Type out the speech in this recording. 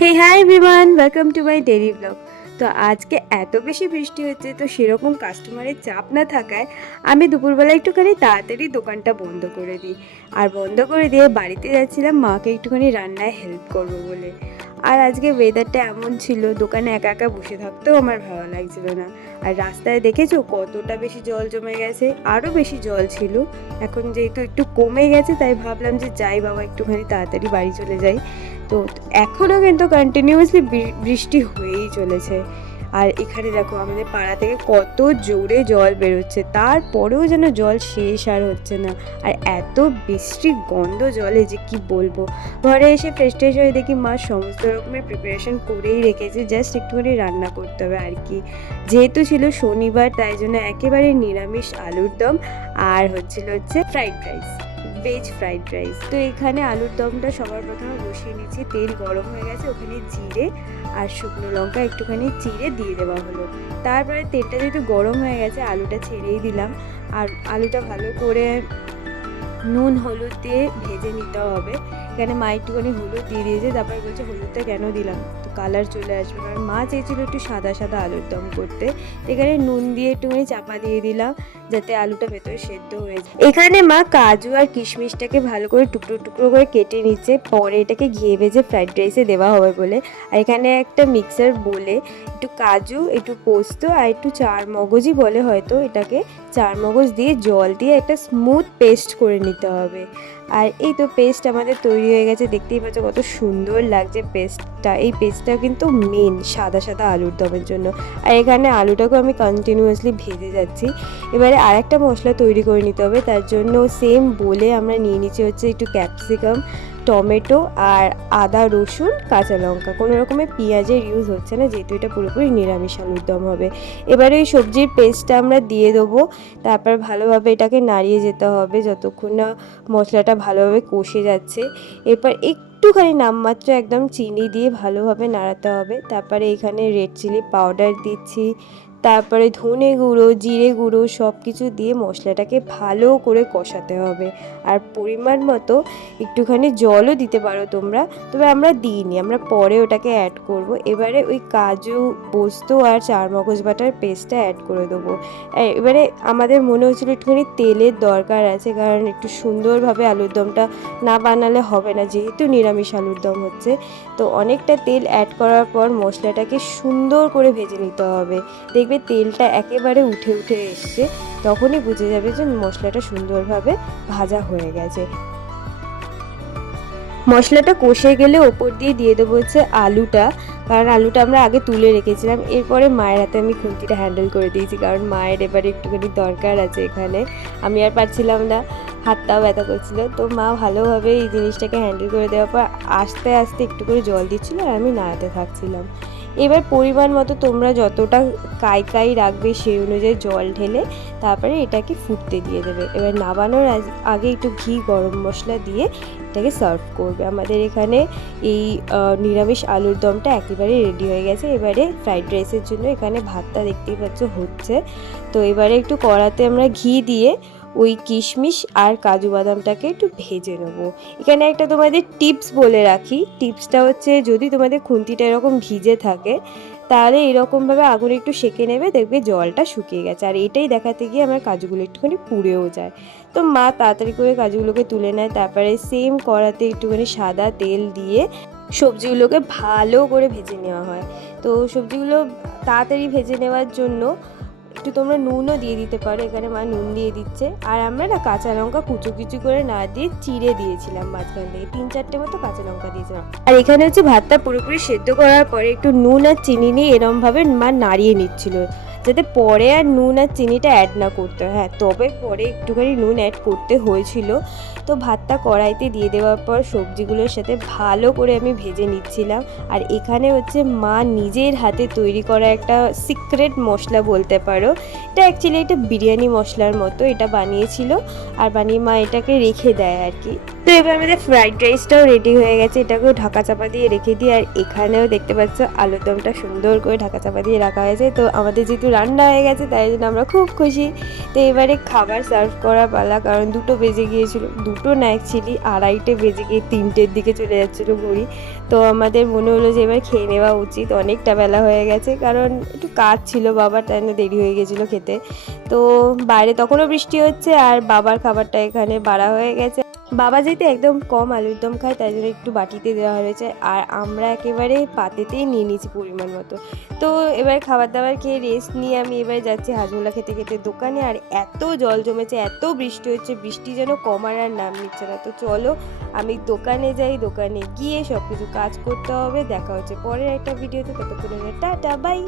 Hey hi everyone, welcome to my daily blog. তো আজকে এত বেশি বৃষ্টি হচ্ছে, তো সেরকম কাস্টমারের চাপ না থাকায় আমি দুপুরবেলা একটুখানি তাড়াতাড়ি দোকানটা বন্ধ করে দিই। আর বন্ধ করে দিয়ে বাড়িতে যাচ্ছিলাম মাকে একটুখানি রান্নায় হেল্প করব বলে। আর আজকে ওয়েদারটা এমন ছিল, দোকানে একা একা বসে থাকতেও আমার ভালো লাগছিল না। আর রাস্তায় দেখেছো কতটা বেশি জল জমে গেছে, আরও বেশি জল ছিল। এখন যেহেতু একটু কমে গেছে, তাই ভাবলাম যে যাই বাবা, একটুখানি তাড়াতাড়ি বাড়ি চলে যাই। তো এখনও কিন্তু কন্টিনিউয়াসলি বৃষ্টি হয়েই চলেছে। আর এখানে দেখো আমাদের পাড়া থেকে কত জোরে জল বেরোচ্ছে, তারপরেও যেন জল শেষ আর হচ্ছে না। আর এত বৃষ্টি গন্ধ জলে যে কি বলবো। ঘরে এসে ফ্রেশ ট্রেশ হয়ে দেখি মা সমস্ত রকমের প্রিপারেশন করেই রেখেছে, জাস্ট একটুখানি রান্না করতে হবে আর কি। যেহেতু ছিল শনিবার, তাই জন্য একেবারে নিরামিষ আলুর দম আর হচ্ছে fried rice, veg fried rice. তো এখানে আলুর দমটা সবার প্রথমে বসিয়ে নিচ্ছি, তেল গরম হয়ে গেছে, ওখানে জিরে আর শুকনো লঙ্কা একটুখানি চিড়ে দিয়ে দেওয়া হলো। তারপরে তেলটা যেহেতু গরম হয়ে গেছে, আলুটা ছেড়েই দিলাম। আর আলুটা ভালো করে নুন হলুদ দিয়ে ভেজে নিতে হবে। এখানে মা একটুখানি হলুদ দিয়ে দিয়েছে, তারপরে বলছে হলুদটা কেন দিলাম, তো কালার চলে আসবে, কারণ মা চেয়েছিল একটু সাদা সাদা আলুর দম করতে। এখানে নুন দিয়ে একটুখানি চাপা দিয়ে দিলাম, যাতে আলুটা ভেতরে সেদ্ধ হয়ে যায়। এখানে মা কাজু আর কিশমিশটাকে ভালো করে টুকরো টুকরো করে কেটে নিচ্ছে, পরে এটাকে ঘিয়ে ভেজে ফ্রাইড রাইসে দেওয়া হবে বলে। আর এখানে একটা মিক্সার বলে একটু কাজু, একটু পোস্ত আর একটু চার মগজই বলে হয়তো এটাকে, চার মগজ দিয়ে জল দিয়ে একটা স্মুথ পেস্ট করে নিতে হবে। আর এই তো পেস্ট আমাদের তৈরি হয়ে গেছে, দেখতেই পাচ্ছ কত সুন্দর লাগছে পেস্টটা। এই পেস্টটা কিন্তু মেন সাদা সাদা আলুর দমের জন্য। আর এখানে আলুটাকেও আমি কন্টিনিউয়াসলি ভেজে যাচ্ছি। এবারে আরেকটা মশলা তৈরি করে নিতে হবে, তার জন্য সেম বলে আমরা নিয়ে নিচ্ছি হচ্ছে একটু ক্যাপসিকাম, টমেটো আর আদা রসুন কাঁচা লঙ্কা। কোনো রকমের পেঁয়াজের ইউজ হচ্ছে না, যেহেতু এটা পুরোপুরি নিরামিষ আলুর দম হবে। এবারে এই সবজির পেস্টটা আমরা দিয়ে দেবো, তারপর ভালোভাবে এটাকে নাড়িয়ে যেতে হবে যতক্ষণ না মশলাটা ভালোভাবে কষে যাচ্ছে। এরপর একটুখানি নামমাত্র একদম চিনি দিয়ে ভালোভাবে নাড়াতে হবে। তারপরে এখানে রেড চিলি পাউডার দিচ্ছি, তারপরে ধনে গুঁড়ো, জিরে গুঁড়ো সব কিছু দিয়ে মশলাটাকে ভালো করে কষাতে হবে। আর পরিমাণ মতো একটুখানি জলও দিতে পারো তোমরা, তবে আমরা দিইনি, আমরা পরে ওটাকে অ্যাড করব। এবারে ওই কাজু, পোস্ত আর চারমগজ বাটার পেস্টটা অ্যাড করে দেবো। এবারে আমাদের মনে হচ্ছিলো একটুখানি তেলের দরকার আছে, কারণ একটু সুন্দরভাবে আলুর দমটা না বানালে হবে না, যেহেতু নিরামিষ আলুর দম হচ্ছে। তো অনেকটা তেল অ্যাড করার পর মশলাটাকে সুন্দর করে ভেজে নিতে হবে। দেখবে তেলটা একেবারে উঠে উঠে এসছে, তখনই বুঝে যাবে যে মশলাটা সুন্দরভাবে ভাজা হয়ে গেছে। মশলাটা কষে গেলে ওপর দিয়ে দেবো হচ্ছে আলুটা, কারণ আলুটা আমরা আগে তুলে রেখেছিলাম। এরপরে মায়ের হাতে আমি খুন্তিটা হ্যান্ডেল করে দিয়েছি, কারণ মায়ের এবারে একটুখানি দরকার আছে এখানে, আমি আর পারছিলাম না, হাতটাও ব্যথা করছিল। তো মা ভালোভাবে এই জিনিসটাকে হ্যান্ডেল করে দেওয়ার পর আস্তে আস্তে একটু করে জল দিচ্ছিলো আর আমি নাড়াতে থাকছিলাম। এবার পরিমাণ মতো তোমরা যতটা কাই রাখবে সেই অনুযায়ী জল ঢেলে তারপরে এটাকে ফুটতে দিয়ে দেবে। এবার নামানোর আগে একটু ঘি, গরম মশলা দিয়ে এটাকে সার্ভ করবে। আমাদের এখানে এই নিরামিষ আলুর দমটা একেবারে রেডি হয়ে গেছে। এবারে ফ্রাইড রাইসের জন্য এখানে ভাতটা দেখতেই পাচ্ছ হচ্ছে। তো এবারে একটু কড়াতে আমরা ঘি দিয়ে ওই কিশমিশ আর কাজু বাদামটাকে একটু ভেজে নেবো। এখানে একটা তোমাদের টিপস বলে রাখি, টিপসটা হচ্ছে যদি তোমাদের খুন্তিটা এরকম ভিজে থাকে, তাহলে এরকমভাবে আগুনে একটু সেঁকে নেবে, দেখবে জলটা শুকিয়ে গেছে। আর এটাই দেখাতে গিয়ে আমার কাজুগুলো একটুখানি পুড়েও যায়। তো মা তাড়াতাড়ি করে কাজুগুলোকে তুলে নেয়, তারপরে সেম কড়াতে একটুখানি সাদা তেল দিয়ে সবজিগুলোকে ভালো করে ভেজে নেওয়া হয়। তো সবজিগুলো তাড়াতাড়ি ভেজে নেওয়ার জন্য একটু তোমরা নুনও দিয়ে দিতে পারো, এখানে মা নুন দিয়ে দিচ্ছে। আর আমরা না কাঁচা লঙ্কা কুচো কুচি করে না দিয়ে চিড়ে দিয়েছিলাম, মাঝখান থেকে 3-4টে মতো কাঁচা লঙ্কা দিয়েছিলাম। আর এখানে হচ্ছে ভাতটা পুরোপুরি সেদ্ধ করার পরে একটু নুন আর চিনি নিয়ে এরমভাবে মা নাড়িয়ে নিচ্ছিল, যাতে পরে আর নুন আর চিনিটা অ্যাড না করতে হয়। হ্যাঁ, তবে পরে একটুখানি নুন অ্যাড করতে হয়েছিল। তো ভাতটা কড়াইতে দিয়ে দেওয়ার পর সবজিগুলোর সাথে ভালো করে আমি ভেজে নিচ্ছিলাম। আর এখানে হচ্ছে মা নিজের হাতে তৈরি করা একটা সিক্রেট মশলা বলতে পারো, এটা অ্যাকচুয়ালি একটা বিরিয়ানি মশলার মতো এটা বানিয়েছিল। আর বানিয়ে মা এটাকে রেখে দেয় আর কি। তো এবার আমাদের ফ্রাইড রাইসটাও রেডি হয়ে গেছে, এটাকেও ঢাকা চাপা দিয়ে রেখে দিই। আর এখানেও দেখতে পাচ্ছ আলুর দমটা সুন্দর করে ঢাকা চাপা দিয়ে রাখা হয়েছে। তো আমাদের যেহেতু রান্না হয়ে গেছে তাই জন্য আমরা খুব খুশি। তো এবারে খাবার সার্ভ করা পালা, কারণ 2টো বেজে গিয়েছিল, 2টো না অ্যাকচুয়ালি 2:30 বেজে গিয়ে 3টের দিকে চলে যাচ্ছিলো ঘড়ি। তো আমাদের মনে হলো যে এবার খেয়ে নেওয়া উচিত, অনেকটা বেলা হয়ে গেছে, কারণ একটু কাজ ছিল বাবার, তাই জন্য দেরি হয়ে গেছিলো খেতে। তো বাইরে তখনও বৃষ্টি হচ্ছে আর বাবার খাবারটা এখানে বাড়া হয়ে গেছে। বাবা যেহেতু একদম কম আলুর দম খায় তাই জন্য একটু বাটিতে দেওয়া হয়েছে, আর আমরা একেবারে পাতেতেই নিয়ে নিয়েছি পরিমাণ মতো। তো এবার খাবার দাবার খেয়ে রেস্ট নিয়ে আমি এবার যাচ্ছি হাজমোলা খেতে খেতে দোকানে। আর এত জল জমেছে, এত বৃষ্টি হচ্ছে, বৃষ্টি যেন কমার আর নাম নিচ্ছে না। তো চলো আমি দোকানে যাই, দোকানে গিয়ে সব কিছু কাজ করতে হবে। দেখা হচ্ছে পরের একটা ভিডিওতে, ততক্ষণে টাটা বাই।